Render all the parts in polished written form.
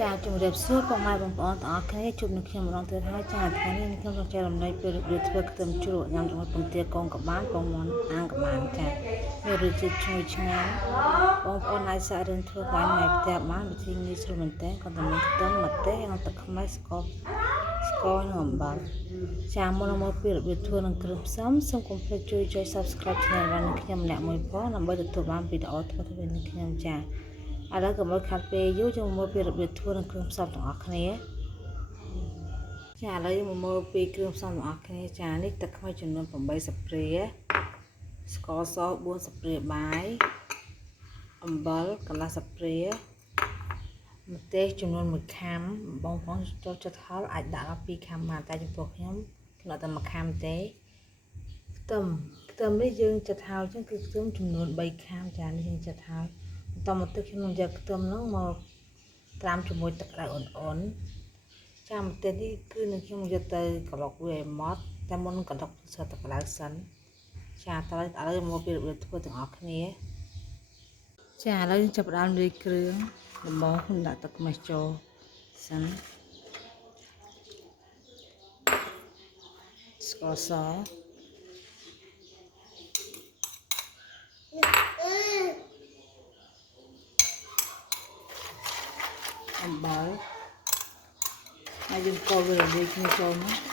ចាជំរាបសួរបងប្អូនទាំងអស់គ្នាជួបនឹងខ្ញុំម្ដងទៀតហើយចាថ្ងៃនេះខ្ញុំចង់ចែករំលែកពីរបៀបធ្វើខ្ទឹមជ្រក់ញ៉ាំជាមួយពងទាកូនកបានពងមាន់អាំងកបានចាមានរសជាតិឈ្ងុយឆ្ងាញ់បងប្អូនអាចសាករៀនធ្វើបាននៅផ្ទះបានវិធីងាយស្រួលមែនទែនក៏តែមានខ្ទឹមម្ទេសនិងទឹកខ្មេះស្ករនិងអំបិលចាមុនមកពីរបៀបធ្វើនិងគ្រឿងផ្សំសូមកុំភ្លេចជួយ Subscribe Channel របស់ខ្ញុំម្នាក់មួយផងដើម្បីទទួលបានវីដេអូថ្មីៗនៃខ្ញុំចាឥឡូវកុំឲ្យខាត់ពេលយូរចូលមកពីរបៀបធ្វើនិងគ្រឿងផ្សំទាំងអស់គ្នាចាឥឡូវមកពីគ្រឿងផ្សំទាំងអស់គ្នាចានេះទឹកខ្មេះចំនួន8ស្ព្រាស្ករស4ស្ព្រាបាយអំបិលកន្លះស្ព្រាម្ទេសចំនួន1ខាំបងប្អូនចូលចិត្តហឹរអាចដាក់ដល់2ខាំបានតែចំពោះខ្ញុំដាក់តែ1ខាំទេខ្ទឹមនេះយើងចិត្តហៅចឹងគឺខ្ទឹមចំនួន3ខាំចានេះយើងចិត្តហៅបន្តមកទឹកខ្ញុំនឹងយកខ្ទឹមហ្នឹងមកត្រាំជាមួយទឹកក្តៅអ៊ុនចាម្ទេសនេះគឺនឹងខ្ញុំយកទៅក្លុកវាឲ្យម៉ត់តែមុនក្លុកស្ទឹកក្តៅសិនចាតើឥឡូវមកពីរបៀបធ្វើទាំងអស់គ្នាចាឥឡូវយើងចាប់ផ្ដើមលាយគ្រឿងដំបូងខ្ញុំដាក់ទឹកខ្មេះចូលសិនស្ករសអំបិលហើយយើងកូរវារលាយគ្នាចូលមក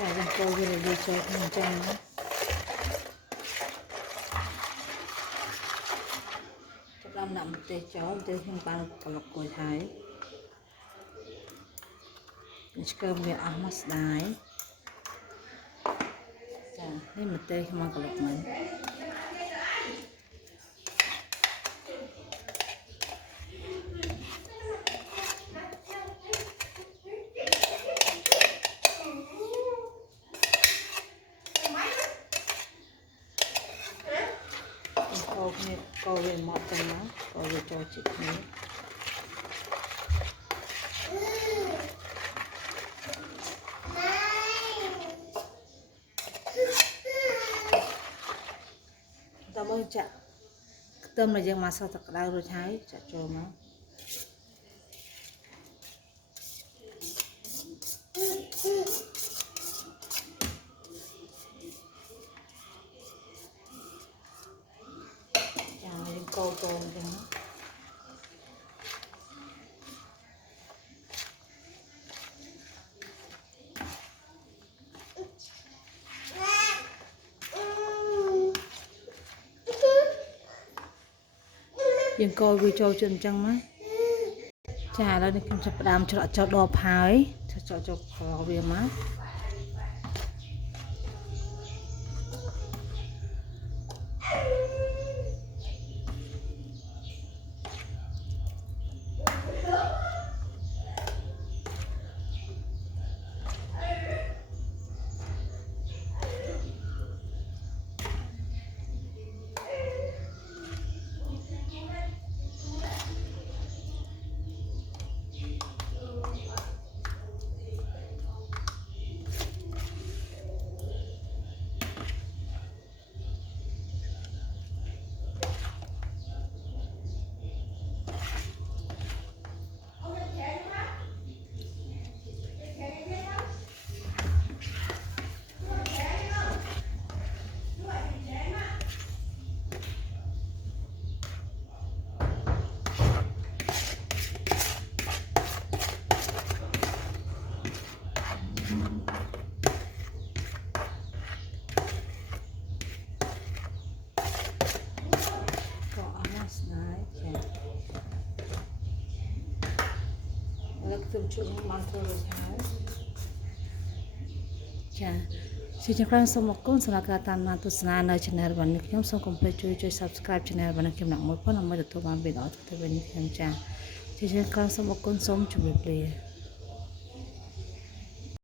ចាយើងកូរវារលាយចូលក្នុងចឹងចាប់ដល់ដាក់ម្ទេសចូលទៅខ្ញុំបានក្លុកគួយហើយឆ្កើមវាអស់មកស្ដាយចានេះម្ទេសខ្ញុំក្លុកមិញកូរវាមកទៅណាកូរវាចូលជាតិគ្នាតើមើលចាក់ខ្ទឹមដែលយើងមកសោះទឹកក្តៅរួចហើយចាក់ចូលមកកូរអញ្ចឹងយើងកូរវាចូលជិតអញ្ចឹងមកចាឥឡូវនេះខ្ញុំចាប់ផ្ដើមច្រកចូលដបហើយច្រកចូលខវាមក แล้วคือช่วยยังบางตัวเลยจ้าสิ่งที่เราสมกุลสำหรับการตามมาตุสนาในช่องวันนี้ខ្ញុំសូមកុំភ្លេចជួយ subscribe channel របស់ខ្ញុំណាមួយប៉ុណ្ណឹងដើម្បីទទួលបានវីដេអូទៅវិញខ្ញុំចាជាជាការសូមអរគុណសូមជម្រាបលា